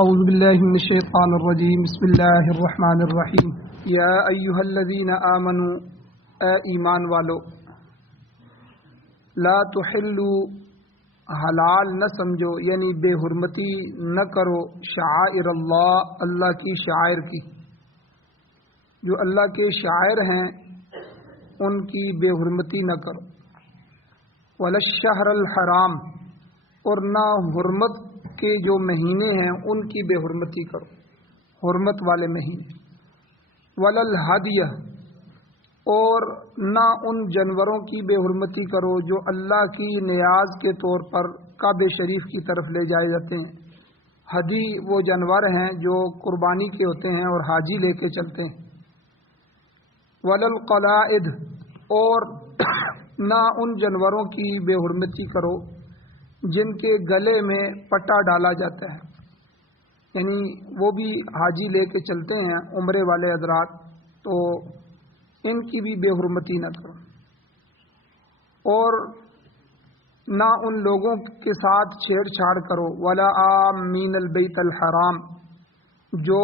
اعوذ باللہ من الشیطان الرجیم بسم اللہ الرحمن الرحیم یا ایہا الذین آمنوا اے ایمان والو لا تحلوا حلال نہ سمجھو یعنی بے حرمتی نہ کرو شعائر اللہ اللہ کی شعائر کی، جو اللہ کے شاعر ہیں ان کی بے حرمتی نہ کرو، ولا الشہر الحرام اور نہ حرمت کے جو مہینے ہیں ان کی بے حرمتی کرو، حرمت والے مہینے، ولا الہدیہ اور نہ ان جانوروں کی بے حرمتی کرو جو اللہ کی نیاز کے طور پر کعبہ شریف کی طرف لے جائے جاتے ہیں۔ ہدی وہ جانور ہیں جو قربانی کے ہوتے ہیں اور حاجی لے کے چلتے ہیں۔ ولا القلائد اور نہ ان جانوروں کی بے حرمتی کرو جن کے گلے میں پٹا ڈالا جاتا ہے، یعنی وہ بھی حاجی لے کے چلتے ہیں عمرے والے حضرات، تو ان کی بھی بے حرمتی نہ کرو، اور نہ ان لوگوں کے ساتھ چھیڑ چھاڑ کرو۔ ولا آمین البیت الحرام جو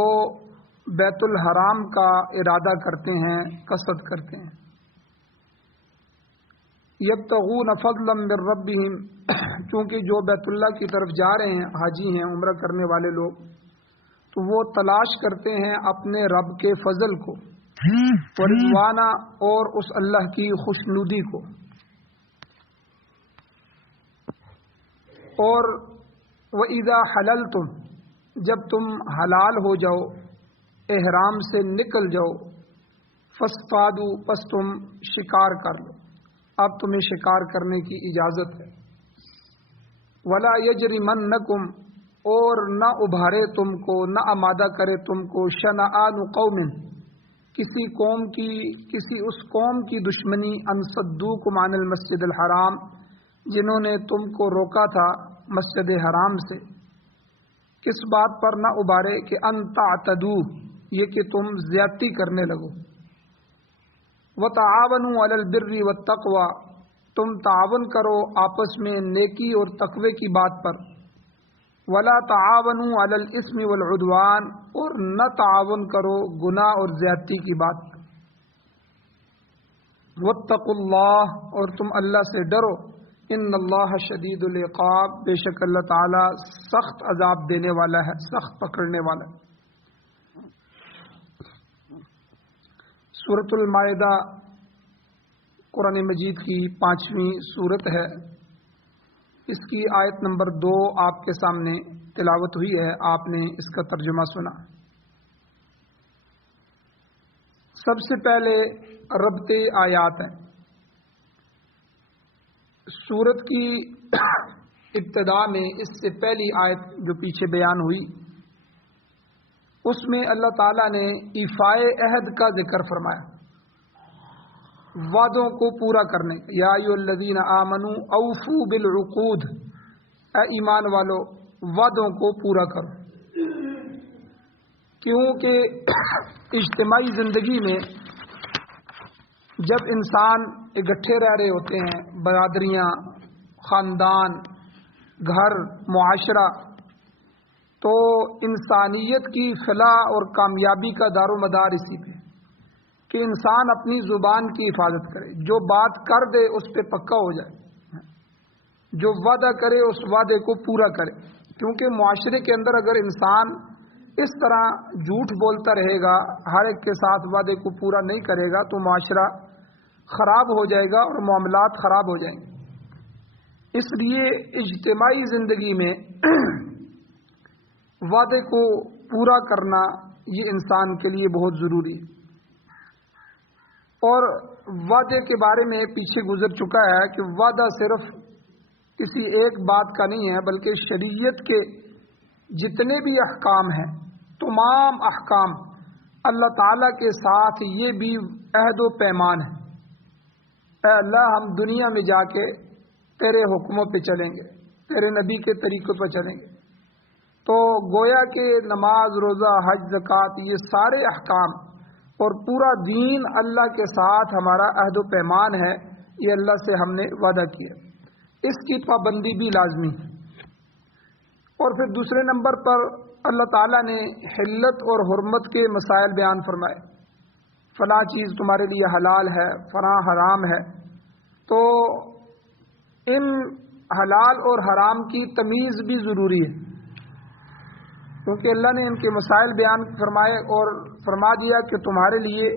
بیت الحرام کا ارادہ کرتے ہیں، قصد کرتے ہیں۔ یبتغون فضلا من ربہم چونکہ جو بیت اللہ کی طرف جا رہے ہیں، حاجی ہیں، عمرہ کرنے والے لوگ، تو وہ تلاش کرتے ہیں اپنے رب کے فضل کو، ورضوانہ اور اس اللہ کی خوشنودی کو۔ اور وَإِذَا حَلَلْتُمْ جب تم حلال ہو جاؤ، احرام سے نکل جاؤ، فاصطادوا پس تم شکار کر لو، اب تمہیں شکار کرنے کی اجازت ہے۔ ولا یجرمنکم اور نہ ابھارے تم کو، نہ آمادہ کرے تم کو، شنآن قوم کسی قوم کی، کسی اس قوم کی دشمنی، ان صدوکم عن المسجد الحرام جنہوں نے تم کو روکا تھا مسجد حرام سے، کس بات پر نہ ابھارے کہ ان تعتدوا یہ کہ تم زیادتی کرنے لگو۔ وتعاونوا علی البر والتقوی تم تعاون کرو آپس میں نیکی اور تقوی کی بات پر۔ ولا تعاونوا علی الاثم والعدوان اور نہ تعاون کرو گناہ اور زیادتی کی بات پر۔ واتقوا اللہ اور تم اللہ سے ڈرو، ان اللہ شدید العقاب بے شک اللہ تعالی سخت عذاب دینے والا ہے، سخت پکڑنے والا ہے۔ سورۃ المائدہ قرآن مجید کی 5ویں سورت ہے، اس کی آیت نمبر 2 آپ کے سامنے تلاوت ہوئی ہے، آپ نے اس کا ترجمہ سنا۔ سب سے پہلے ربط آیات ہیں۔ سورت کی ابتدا میں اس سے پہلی آیت جو پیچھے بیان ہوئی، اس میں اللہ تعالیٰ نے ایفائے عہد کا ذکر فرمایا، وعدوں کو پورا کرنے۔ یا ایھا الذین آمنوا اوفوا بالعقود اے ایمان والو وعدوں کو پورا کرو، کیونکہ اجتماعی زندگی میں جب انسان اکٹھے رہ رہے ہوتے ہیں، برادریاں، خاندان، گھر، معاشرہ، تو انسانیت کی فلاح اور کامیابی کا دار و مدار اسی پہ کہ انسان اپنی زبان کی حفاظت کرے، جو بات کر دے اس پہ پکا ہو جائے، جو وعدہ کرے اس وعدے کو پورا کرے، کیونکہ معاشرے کے اندر اگر انسان اس طرح جھوٹ بولتا رہے گا، ہر ایک کے ساتھ وعدے کو پورا نہیں کرے گا، تو معاشرہ خراب ہو جائے گا اور معاملات خراب ہو جائیں گے۔ اس لیے اجتماعی زندگی میں وعدے کو پورا کرنا یہ انسان کے لیے بہت ضروری ہے۔ اور وعدے کے بارے میں پیچھے گزر چکا ہے کہ وعدہ صرف کسی ایک بات کا نہیں ہے، بلکہ شریعت کے جتنے بھی احکام ہیں، تمام احکام اللہ تعالیٰ کے ساتھ یہ بھی عہد و پیمان ہے۔ اے اللہ ہم دنیا میں جا کے تیرے حکموں پہ چلیں گے، تیرے نبی کے طریقوں پہ چلیں گے، تو گویا کہ نماز، روزہ، حج، زکوٰۃ یہ سارے احکام اور پورا دین اللہ کے ساتھ ہمارا عہد و پیمان ہے، یہ اللہ سے ہم نے وعدہ کیا، اس کی پابندی بھی لازمی ہے۔ اور پھر دوسرے نمبر پر اللہ تعالیٰ نے حلت اور حرمت کے مسائل بیان فرمائے، فلاں چیز تمہارے لیے حلال ہے، فلاں حرام ہے، تو ان حلال اور حرام کی تمیز بھی ضروری ہے، کیونکہ اللہ نے ان کے مسائل بیان فرمائے اور فرما دیا کہ تمہارے لیے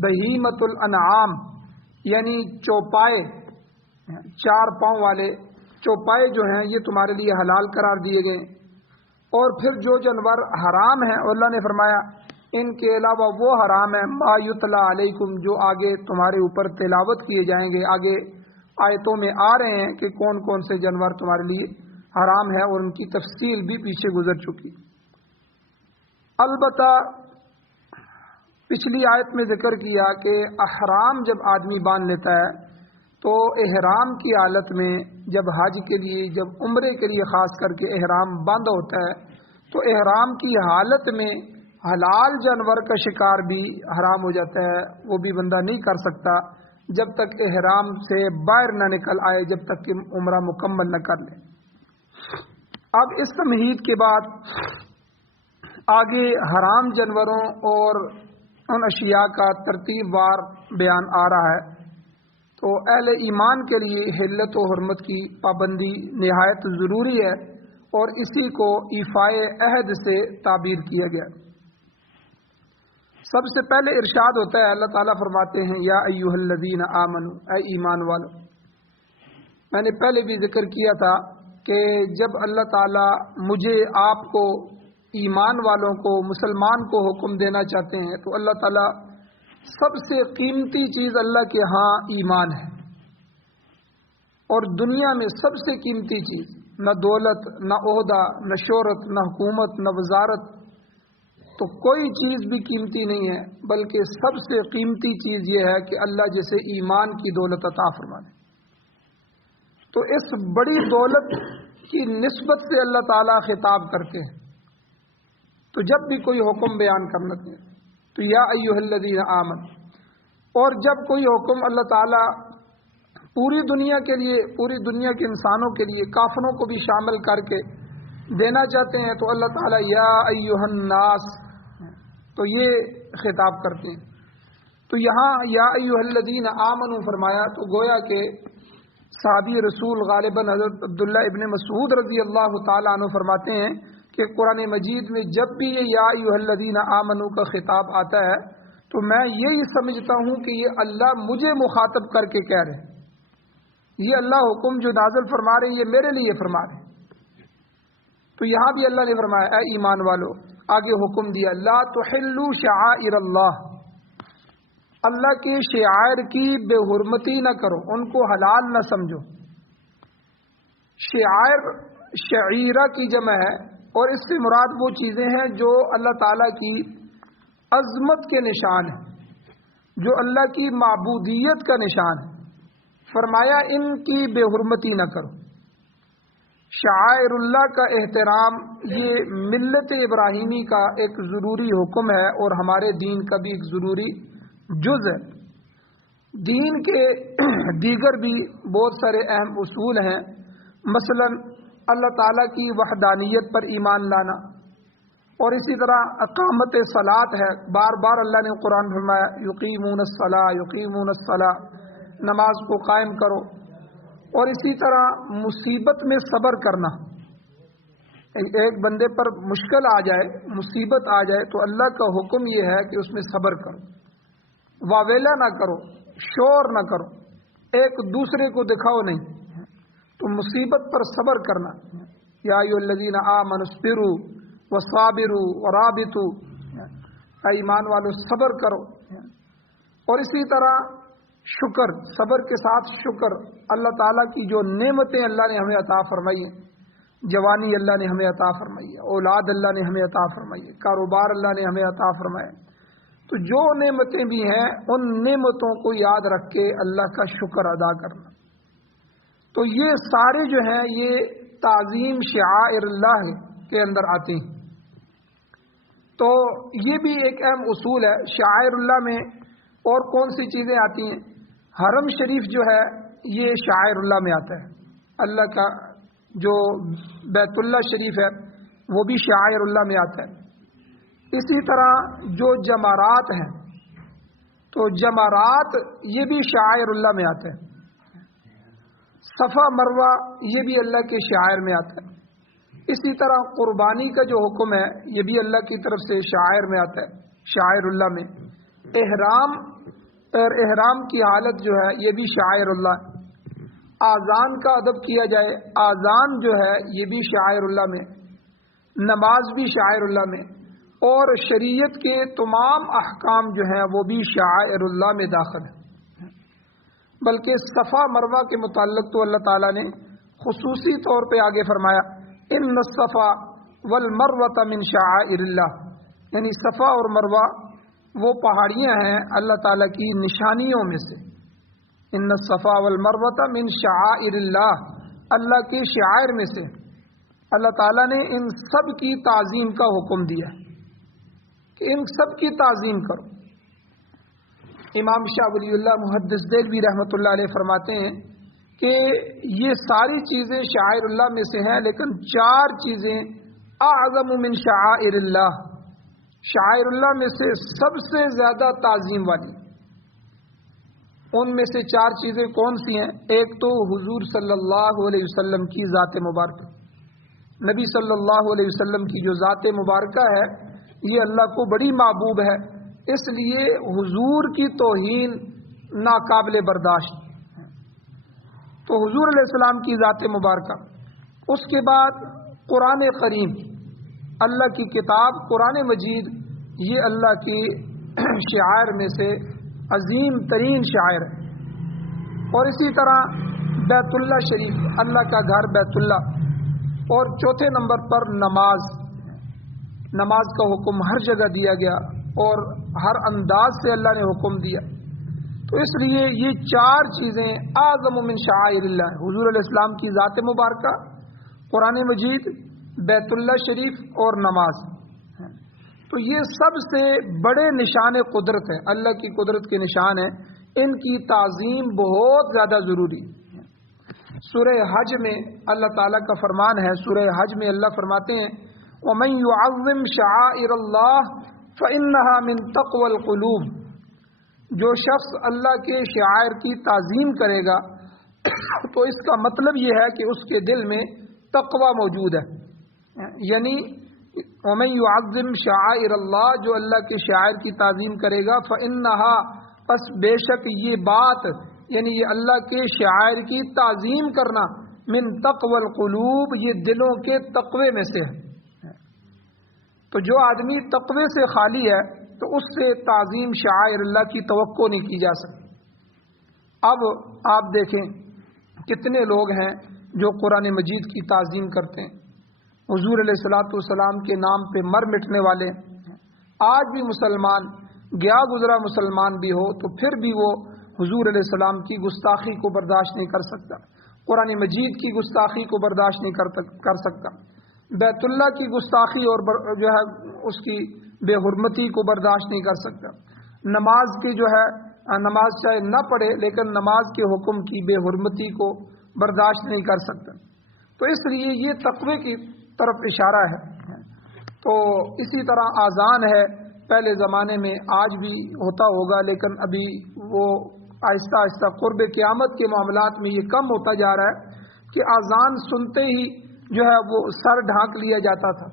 بہیمۃ الانعام یعنی چوپائے، چار پاؤں والے چوپائے جو ہیں یہ تمہارے لیے حلال قرار دیے گئے، اور پھر جو جانور حرام ہیں اللہ نے فرمایا ان کے علاوہ وہ حرام ہیں ما یتلا علیکم، جو آگے تمہارے اوپر تلاوت کیے جائیں گے، آگے آیتوں میں آ رہے ہیں کہ کون کون سے جانور تمہارے لیے حرام ہے، اور ان کی تفصیل بھی پیچھے گزر چکی۔ البتہ پچھلی آیت میں ذکر کیا کہ احرام جب آدمی باندھ لیتا ہے تو احرام کی حالت میں جب حج کے لیے، جب عمرے کے لیے خاص کر کے احرام باندھا ہوتا ہے تو احرام کی حالت میں حلال جانور کا شکار بھی حرام ہو جاتا ہے، وہ بھی بندہ نہیں کر سکتا جب تک احرام سے باہر نہ نکل آئے، جب تک کہ عمرہ مکمل نہ کر لے۔ اب اس تمہید کے بعد آگے حرام جانوروں اور ان اشیاء کا ترتیب وار بیان آ رہا ہے، تو اہل ایمان کے لیے حلت و حرمت کی پابندی نہایت ضروری ہے، اور اسی کو ایفائے عہد سے تعبیر کیا گیا۔ سب سے پہلے ارشاد ہوتا ہے، اللہ تعالیٰ فرماتے ہیں یا ایھا الذین آمنوا، اے ایمان والو۔ میں نے پہلے بھی ذکر کیا تھا کہ جب اللہ تعالیٰ مجھے آپ کو، ایمان والوں کو، مسلمان کو حکم دینا چاہتے ہیں تو اللہ تعالیٰ سب سے قیمتی چیز اللہ کے ہاں ایمان ہے، اور دنیا میں سب سے قیمتی چیز نہ دولت، نہ عہدہ، نہ شہرت، نہ حکومت، نہ وزارت، تو کوئی چیز بھی قیمتی نہیں ہے، بلکہ سب سے قیمتی چیز یہ ہے کہ اللہ جیسے ایمان کی دولت عطا فرما دے۔ تو اس بڑی دولت کی نسبت سے اللہ تعالیٰ خطاب کرتے ہیں، تو جب بھی کوئی حکم بیان کرنا ہے تو یا ایھا الذین آمنوا، اور جب کوئی حکم اللہ تعالیٰ پوری دنیا کے لیے، پوری دنیا کے انسانوں کے لیے، کافروں کو بھی شامل کر کے دینا چاہتے ہیں تو اللہ تعالیٰ یا ایھا الناس، تو یہ خطاب کرتے ہیں۔ تو یہاں یا ایھا الذین آمنوا فرمایا تو گویا کہ صحابی رسول غالباً حضرت عبداللہ ابن مسعود رضی اللہ تعالیٰ عنہ فرماتے ہیں کہ قرآن مجید میں جب بھی یہ یا ایھا الذین آمنوا کا خطاب آتا ہے تو میں یہی سمجھتا ہوں کہ یہ اللہ مجھے مخاطب کر کے کہہ رہے ہیں، یہ اللہ حکم جو نازل فرما رہے ہیں یہ میرے لیے فرما رہے ہیں۔ تو یہاں بھی اللہ نے فرمایا اے ایمان والو، آگے حکم دیا لا تحلوا شعائر اللہ، اللہ کے شعائر کی بے حرمتی نہ کرو، ان کو حلال نہ سمجھو۔ شعائر شعیرہ کی جمع ہے، اور اس سے مراد وہ چیزیں ہیں جو اللہ تعالیٰ کی عظمت کے نشان ہیں، جو اللہ کی معبودیت کا نشان ہے، فرمایا ان کی بے حرمتی نہ کرو۔ شعائر اللہ کا احترام یہ ملت ابراہیمی کا ایک ضروری حکم ہے، اور ہمارے دین کا بھی ایک ضروری جز ہے۔ دین کے دیگر بھی بہت سارے اہم اصول ہیں، مثلا اللہ تعالیٰ کی وحدانیت پر ایمان لانا، اور اسی طرح اقامت صلاۃ ہے، بار بار اللہ نے قرآن فرمایا یقیمون الصلاۃ یقیمون الصلاۃ، نماز کو قائم کرو، اور اسی طرح مصیبت میں صبر کرنا، ایک بندے پر مشکل آ جائے، مصیبت آ جائے تو اللہ کا حکم یہ ہے کہ اس میں صبر کرو، واویلا نہ کرو، شور نہ کرو، ایک دوسرے کو دکھاؤ نہیں، تو مصیبت پر صبر کرنا، یا ایھا الذین آمنوا اصبروا وصابروا ورابطوا، اے ایمان والو صبر کرو، اور اسی طرح شکر، صبر کے ساتھ شکر، اللہ تعالیٰ کی جو نعمتیں اللہ نے ہمیں عطا فرمائی ہیں، جوانی اللہ نے ہمیں عطا فرمائی ہے، اولاد اللہ نے ہمیں عطا فرمائی ہے، کاروبار اللہ نے ہمیں عطا فرمایا، تو جو نعمتیں بھی ہیں ان نعمتوں کو یاد رکھ کے اللہ کا شکر ادا کرنا۔ تو یہ سارے جو ہیں یہ تعظیم شعائر اللہ کے اندر آتے ہیں۔ تو یہ بھی ایک اہم اصول ہے۔ شعائر اللہ میں اور کون سی چیزیں آتی ہیں؟ حرم شریف جو ہے یہ شعائر اللہ میں آتا ہے، اللہ کا جو بیت اللہ شریف ہے وہ بھی شعائر اللہ میں آتا ہے۔ اسی طرح جو جمرات ہیں تو جمرات یہ بھی شعائر اللہ میں آتا ہے۔ صفا مروہ یہ بھی اللہ کے شعائر میں آتا ہے۔ اسی طرح قربانی کا جو حکم ہے یہ بھی اللہ کی طرف سے شعائر میں آتا ہے، شعائر اللہ میں۔ احرام اور احرام کی حالت جو ہے یہ بھی شعائر اللہ ہے۔ آذان کا ادب کیا جائے، آذان جو ہے یہ بھی شعائر اللہ میں، نماز بھی شعائر اللہ میں، اور شریعت کے تمام احکام جو ہیں وہ بھی شعائر اللہ میں داخل ہیں۔ بلکہ صفا مروہ کے متعلق تو اللہ تعالیٰ نے خصوصی طور پہ آگے فرمایا ان الصفا والمروۃ من شعائر اللہ، یعنی صفا اور مروہ وہ پہاڑیاں ہیں اللہ تعالیٰ کی نشانیوں میں سے۔ ان الصفا والمروۃ من شعائر اللہ، اللہ کے شعائر میں سے اللہ تعالیٰ نے ان سب کی تعظیم کا حکم دیا کہ ان سب کی تعظیم کرو۔ امام شاہ ولی اللہ محدث دہلوی رحمۃ اللہ علیہ فرماتے ہیں کہ یہ ساری چیزیں شعائر اللہ میں سے ہیں، لیکن 4 چیزیں اعظم من شعائر اللہ، شعائر اللہ میں سے سب سے زیادہ تعظیم والی۔ ان میں سے 4 چیزیں کون سی ہیں؟ ایک تو حضور صلی اللہ علیہ وسلم کی ذات مبارکہ، نبی صلی اللہ علیہ وسلم کی جو ذات مبارکہ ہے یہ اللہ کو بڑی محبوب ہے، اس لیے حضور کی توہین ناقابل برداشت۔ تو حضور علیہ السلام کی ذات مبارکہ، اس کے بعد قرآن کریم، اللہ کی کتاب قرآن مجید، یہ اللہ کی شعائر میں سے عظیم ترین شاعر ہے۔ اور اسی طرح بیت اللہ شریف، اللہ کا گھر بیت اللہ۔ اور چوتھے نمبر پر نماز، نماز کا حکم ہر جگہ دیا گیا اور ہر انداز سے اللہ نے حکم دیا۔ تو اس لیے یہ 4 چیزیں اعظم من شعائر اللہ، حضور علیہ السلام کی ذات مبارکہ، قرآن مجید، بیت اللہ شریف اور نماز۔ تو یہ سب سے بڑے نشان قدرت ہیں، اللہ کی قدرت کے نشان ہیں، ان کی تعظیم بہت زیادہ ضروری ہے۔ سورہ حج میں اللہ تعالیٰ کا فرمان ہے، سورہ حج میں اللہ فرماتے ہیں وَمَن يُعَظِّمْ شَعَائِرَ اللَّهِ فَإِنَّهَا مِن تَقْوَى الْقُلُوبِ، جو شخص اللہ کے شعائر کی تعظیم کرے گا تو اس کا مطلب یہ ہے کہ اس کے دل میں تقوی موجود ہے۔ یعنی وَمَن يُعَظِّمْ شَعَائِرَ اللَّهِ، جو اللہ کے شعائر کی تعظیم کرے گا، فَإِنَّهَا، پس بے شک یہ بات، یعنی یہ اللہ کے شعائر کی تعظیم کرنا، من تقوی القلوب، یہ دلوں کے تقوی میں سے ہے۔ تو جو آدمی تقوی سے خالی ہے تو اس سے تعظیم شعائر اللہ کی توقع نہیں کی جا سکتی۔ اب آپ دیکھیں کتنے لوگ ہیں جو قرآن مجید کی تعظیم کرتے ہیں، حضور علیہ الصلوۃ والسلام کے نام پہ مر مٹنے والے ہیں۔ آج بھی مسلمان، گیا گزرا مسلمان بھی ہو تو پھر بھی وہ حضور علیہ السلام کی گستاخی کو برداشت نہیں کر سکتا، قرآن مجید کی گستاخی کو برداشت نہیں کر سکتا، بیت اللہ کی گستاخی اور جو ہے اس کی بے حرمتی کو برداشت نہیں کر سکتا، نماز کی جو ہے نماز چاہے نہ پڑھے لیکن نماز کے حکم کی بے حرمتی کو برداشت نہیں کر سکتا۔ تو اس لیے یہ تقوی کی طرف اشارہ ہے۔ تو اسی طرح آذان ہے، پہلے زمانے میں، آج بھی ہوتا ہوگا لیکن ابھی وہ آہستہ آہستہ قرب قیامت کے معاملات میں یہ کم ہوتا جا رہا ہے کہ آذان سنتے ہی جو ہے وہ سر ڈھانک لیا جاتا تھا،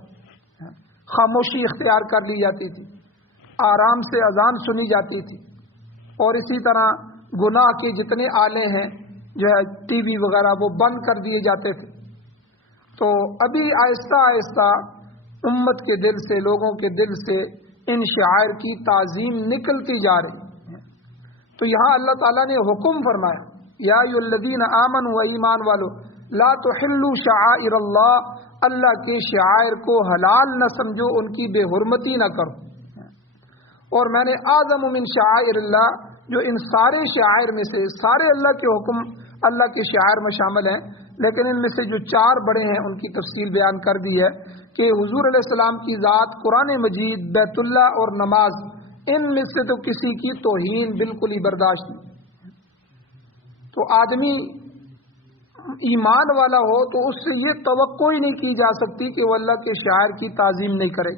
خاموشی اختیار کر لی جاتی تھی، آرام سے اذان سنی جاتی تھی۔ اور اسی طرح گناہ کے جتنے آلے ہیں جو ہے ٹی وی وغیرہ وہ بند کر دیے جاتے تھے۔ تو ابھی آہستہ آہستہ امت کے دل سے، لوگوں کے دل سے ان شعائر کی تعظیم نکلتی جا رہی ہے۔ تو یہاں اللہ تعالیٰ نے حکم فرمایا یا ایھا الذین آمنوا، ایمان والو، لا تحلوا شعائر اللہ، اللہ کے شعائر کو حلال نہ سمجھو، ان کی بے حرمتی نہ کرو۔ اور میں نے اعظم من شعائر اللہ، جو ان سارے شعائر میں سے، سارے اللہ کے حکم اللہ کے شعائر میں شامل ہیں، لیکن ان میں سے جو 4 بڑے ہیں ان کی تفصیل بیان کر دی ہے کہ حضور علیہ السلام کی ذات، قرآن مجید، بیت اللہ اور نماز، ان میں سے تو کسی کی توہین بالکل ہی برداشت نہیں۔ تو آدمی ایمان والا ہو تو اس سے یہ توقع ہی نہیں کی جا سکتی کہ وہ اللہ کے شاعر کی تعظیم نہیں کرے۔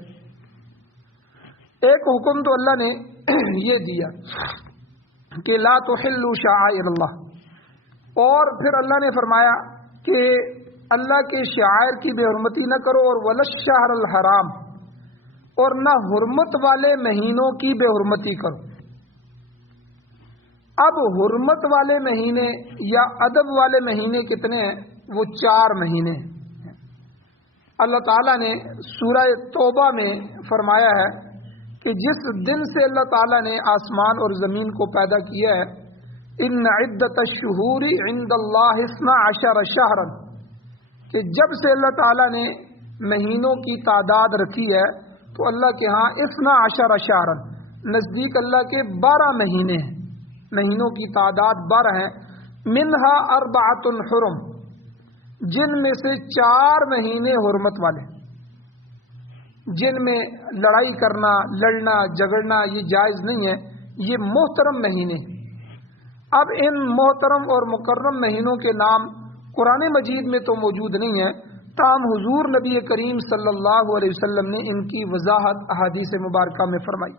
ایک حکم تو اللہ نے یہ دیا کہ لا تحلوا شعائر اللہ، اور پھر اللہ نے فرمایا کہ اللہ کے شاعر کی بے حرمتی نہ کرو، اور ولا الشہر الحرام، اور نہ حرمت والے مہینوں کی بے حرمتی کرو۔ اب حرمت والے مہینے یا ادب والے مہینے کتنے ہیں؟ وہ 4 مہینے ہیں۔ اللہ تعالیٰ نے سورہ توبہ میں فرمایا ہے کہ جس دن سے اللہ تعالیٰ نے آسمان اور زمین کو پیدا کیا ہے، ان عدت الشہور عند اللہ 12 شہرا، کہ جب سے اللہ تعالیٰ نے مہینوں کی تعداد رکھی ہے تو اللہ کے ہاں 12 شہرا، نزدیک اللہ کے 12 مہینے ہیں، مہینوں کی تعداد 12 ہیں۔ منہا 4 حرم، جن میں سے 4 مہینے حرمت والے، جن میں لڑائی کرنا، لڑنا جھگڑنا یہ جائز نہیں ہے، یہ محترم مہینے۔ اب ان محترم اور مکرم مہینوں کے نام قرآن مجید میں تو موجود نہیں ہے، تاہم حضور نبی کریم صلی اللہ علیہ وسلم نے ان کی وضاحت احادیث مبارکہ میں فرمائی۔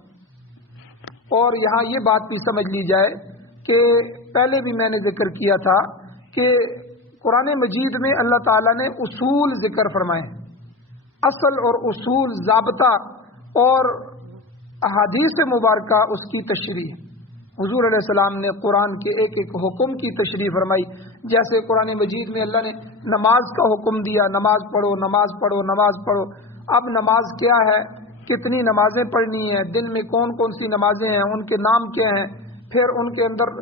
اور یہاں یہ بات بھی سمجھ لی جائے کہ پہلے بھی میں نے ذکر کیا تھا کہ قرآن مجید میں اللہ تعالیٰ نے اصول ذکر فرمائے، اصل اور اصول، ضابطہ اور احادیث مبارکہ اس کی تشریح۔ حضور علیہ السلام نے قرآن کے ایک ایک حکم کی تشریح فرمائی، جیسے قرآن مجید میں اللہ نے نماز کا حکم دیا، نماز پڑھو نماز پڑھو نماز پڑھو۔ اب نماز کیا ہے، کتنی نمازیں پڑھنی ہیں، دن میں کون کون سی نمازیں ہیں، ان کے نام کیا ہیں، پھر ان کے اندر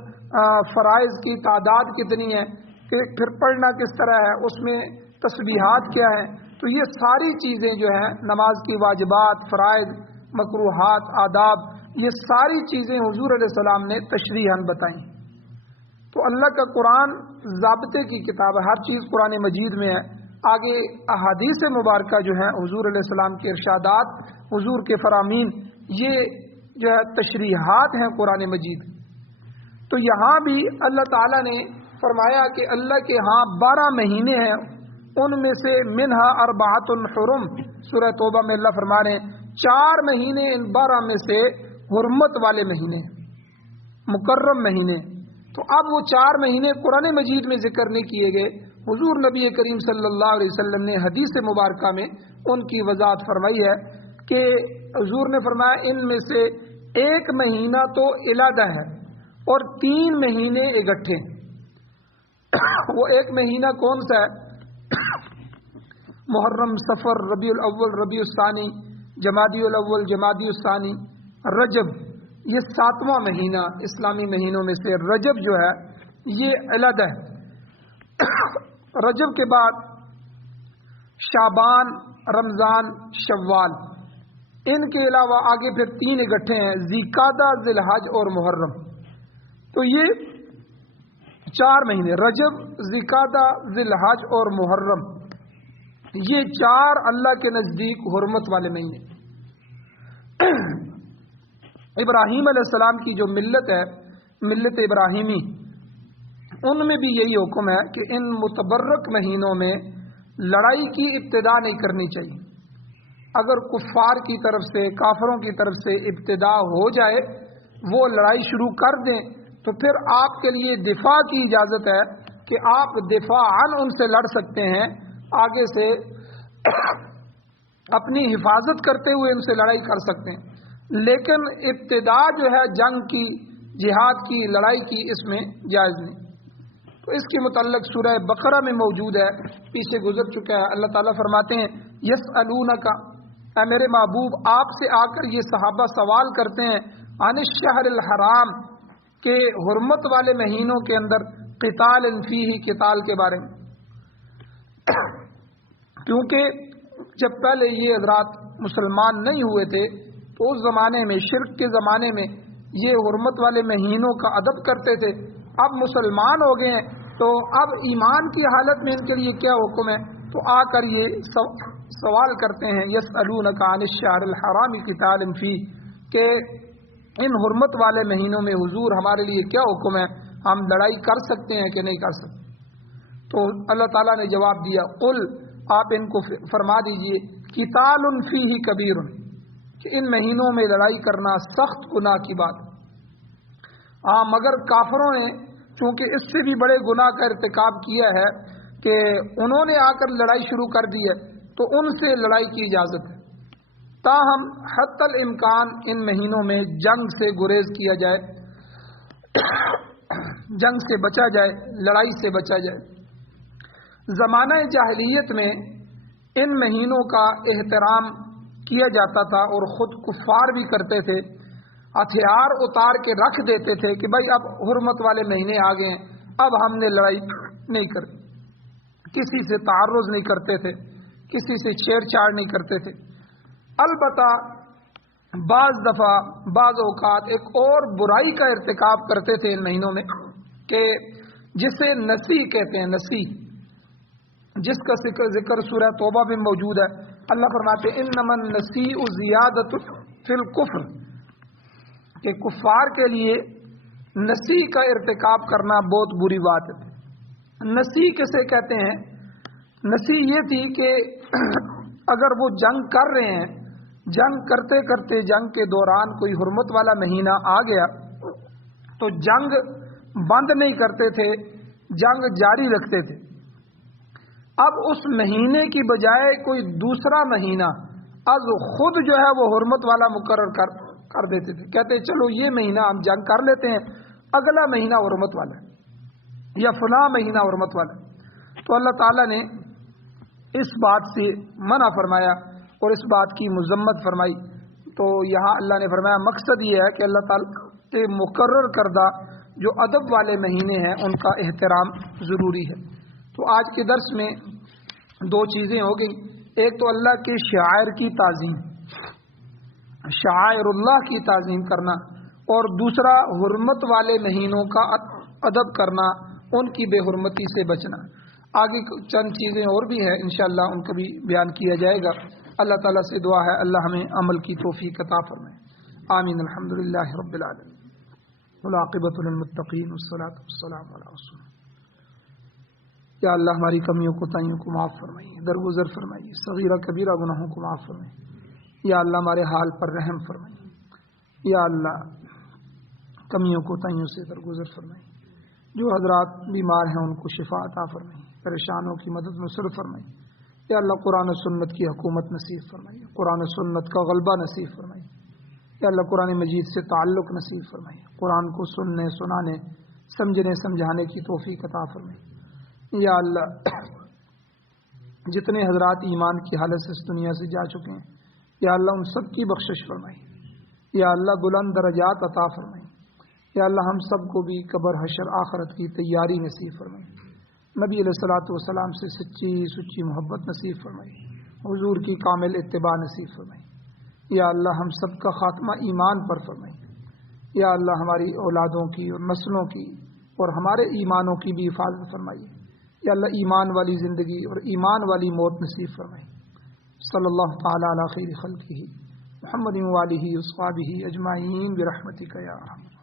فرائض کی تعداد کتنی ہے، پھر پڑھنا کس طرح ہے، اس میں تسبیحات کیا ہیں۔ تو یہ ساری چیزیں جو ہیں، نماز کی واجبات، فرائض، مکروہات، آداب، یہ ساری چیزیں حضور علیہ السلام نے تشریحاً بتائیں۔ تو اللہ کا قرآن ضابطے کی کتاب ہے، ہر چیز قرآن مجید میں ہے۔ آگے احادیث مبارکہ جو ہیں، حضور علیہ السلام کے ارشادات، حضور کے فرامین، یہ جو ہے تشریحات ہیں قرآن مجید۔ تو یہاں بھی اللہ تعالیٰ نے فرمایا کہ اللہ کے ہاں 12 مہینے ہیں، ان میں سے منہا 4 حرم۔ سورہ توبہ میں اللہ فرما رہے ہیں 4 مہینے ان 12 میں سے حرمت والے مہینے، مکرم مہینے۔ تو اب وہ 4 مہینے قرآن مجید میں ذکر نہیں کیے گئے، حضور نبی کریم صلی اللہ علیہ وسلم نے حدیث مبارکہ میں ان کی وضاحت فرمائی ہے کہ حضور نے فرمایا ان میں سے 1 مہینہ تو علیحدہ ہے اور 3 مہینے اکٹھے۔ وہ 1 مہینہ کون سا ہے؟ محرم، صفر، ربیع الاول، ربیع الثانی، جمادی الاول، جمادی الثانی، رجب، یہ 7واں مہینہ اسلامی مہینوں میں سے رجب جو ہے یہ علیحدہ ہے۔ رجب کے بعد شعبان، رمضان، شوال، ان کے علاوہ آگے پھر 3 اکٹھے ہیں، ذی-قعدہ، ذی الحج اور محرم۔ تو یہ 4 مہینے، رجب، ذی-قعدہ، ذی الحج اور محرم، یہ 4 اللہ کے نزدیک حرمت والے مہینے۔ ابراہیم علیہ السلام کی جو ملت ہے، ملت ابراہیمی، ان میں بھی یہی حکم ہے کہ ان متبرک مہینوں میں لڑائی کی ابتدا نہیں کرنی چاہیے۔ اگر کفار کی طرف سے، کافروں کی طرف سے ابتدا ہو جائے، وہ لڑائی شروع کر دیں، تو پھر آپ کے لیے دفاع کی اجازت ہے کہ آپ دفاعاً ان سے لڑ سکتے ہیں، آگے سے اپنی حفاظت کرتے ہوئے ان سے لڑائی کر سکتے ہیں، لیکن ابتدا جو ہے جنگ کی، جہاد کی، لڑائی کی، اس میں جائز نہیں۔ تو اس کے متعلق سورہ بقرہ میں موجود ہے، پیچھے گزر چکا ہے۔ اللہ تعالیٰ فرماتے ہیں یسألونک، اے میرے محبوب آپ سے آ کر یہ صحابہ سوال کرتے ہیں، عن الشہر الحرام، کہ حرمت والے مہینوں کے اندر قتال فیہ، قتال کے بارے میں، کیونکہ جب پہلے یہ حضرات مسلمان نہیں ہوئے تھے تو اس زمانے میں، شرک کے زمانے میں، یہ حرمت والے مہینوں کا ادب کرتے تھے۔ اب مسلمان ہو گئے ہیں تو اب ایمان کی حالت میں ان کے لیے کیا حکم ہے؟ تو آ کر یہ سوال کرتے ہیں، یسألونک عن الشہر الحرام قتال فیہ، کہ ان حرمت والے مہینوں میں حضور ہمارے لیے کیا حکم ہے، ہم لڑائی کر سکتے ہیں کہ نہیں کر سکتے؟ تو اللہ تعالیٰ نے جواب دیا قل، آپ ان کو فرما دیجئے قتال فیہ کبیر، کہ ان مہینوں میں لڑائی کرنا سخت گناہ کی بات۔ ہاں مگر کافروں نے چونکہ اس سے بھی بڑے گناہ کا ارتکاب کیا ہے کہ انہوں نے آ کر لڑائی شروع کر دی ہے، تو ان سے لڑائی کی اجازت ہے۔ تاہم حتی الامکان ان مہینوں میں جنگ سے گریز کیا جائے، جنگ سے بچا جائے، لڑائی سے بچا جائے۔ زمانہ جاہلیت میں ان مہینوں کا احترام کیا جاتا تھا اور خود کفار بھی کرتے تھے، ہتھیار اتار کے رکھ دیتے تھے کہ بھائی اب حرمت والے مہینے آ گئے ہیں، اب ہم نے لڑائی نہیں کرنی، کسی سے تعرض نہیں کرتے تھے، کسی سے چھیڑ چھاڑ نہیں کرتے تھے۔ البتہ بعض دفعہ بعض اوقات ایک اور برائی کا ارتکاب کرتے تھے ان مہینوں میں، کہ جسے نسی کہتے ہیں، نسی، جس کا ذکر سورہ توبہ میں موجود ہے۔ اللہ فرماتے ہیں انما النسیء زیادۃ فی الکفر، کہ کفار کے لیے نسی کا ارتکاب کرنا بہت بری بات ہے۔ نسی کسے کہتے ہیں؟ نسی یہ تھی کہ اگر وہ جنگ کر رہے ہیں، جنگ کرتے کرتے جنگ کے دوران کوئی حرمت والا مہینہ آ گیا تو جنگ بند نہیں کرتے تھے، جنگ جاری رکھتے تھے۔ اب اس مہینے کی بجائے کوئی دوسرا مہینہ از خود جو ہے وہ حرمت والا مقرر کر دیتے تھے، کہتے چلو یہ مہینہ ہم جنگ کر لیتے ہیں، اگلا مہینہ حرمت والا ہے یا فلاں مہینہ حرمت والا ہے۔ تو اللہ تعالیٰ نے اس بات سے منع فرمایا اور اس بات کی مذمت فرمائی۔ تو یہاں اللہ نے فرمایا مقصد یہ ہے کہ اللہ تعالیٰ کے مقرر کردہ جو ادب والے مہینے ہیں ان کا احترام ضروری ہے۔ تو آج کے درس میں دو چیزیں ہو گئی، ایک تو اللہ کے شعائر کی تعظیم، شعائر اللہ کی تعظیم کرنا، اور دوسرا حرمت والے مہینوں کا ادب کرنا، ان کی بے حرمتی سے بچنا۔ آگے چند چیزیں اور بھی ہیں انشاءاللہ ان کا بھی بیان کیا جائے گا۔ اللہ تعالیٰ سے دعا ہے اللہ ہمیں عمل کی توفیق عطا فرمائے، آمین۔ الحمدللہ رب العالمین والعاقبۃ للمتقین والصلاۃ والسلام علی رسول اللہ۔ یا اللہ ہماری کمیوں کوتاہیوں کو معاف فرمائیے، درگزر فرمائیے، صغیرہ کبیرہ گناہوں کو معاف فرمائیے۔ یا اللہ ہمارے حال پر رحم فرمائیے۔ یا اللہ کمیوں کوتاہیوں سے درگزر فرمائیے۔ جو حضرات بیمار ہیں ان کو شفا عطا فرمائیے، پریشانوں کی مدد نصرت فرمائیے۔ یا اللہ قرآن و سنت کی حکومت نصیب فرمائیے، قرآن و سنت کا غلبہ نصیب فرمائیے۔ یا اللہ قرآن مجید سے تعلق نصیب فرمائیے، قرآن کو سننے، سنانے، سمجھنے، سمجھانے کی توفیق عطا فرمائیے۔ یا اللہ جتنے حضرات ایمان کی حالت سے اس دنیا سے جا چکے ہیں، یا اللہ ان سب کی بخشش فرمائیے۔ یا اللہ بلند درجات عطا فرمائیے۔ یا اللہ ہم سب کو بھی قبر حشر آخرت کی تیاری نصیب فرمائیے۔ نبی علیہ الصلوۃ والسلام سے سچی محبت نصیب فرمائیے، حضور کی کامل اتباع نصیب فرمائیے۔ یا اللہ ہم سب کا خاتمہ ایمان پر فرمائیے۔ یا اللہ ہماری اولادوں کی اور نسلوں کی اور ہمارے ایمانوں کی بھی حفاظت فرمائیے۔ یا اللہ ایمان والی زندگی اور ایمان والی موت نصیب فرمائیے۔ صلی اللہ تعالی علی خیر خلقہ محمد و آلہ و اصحابہ اجمعین برحمتک یا ارحم۔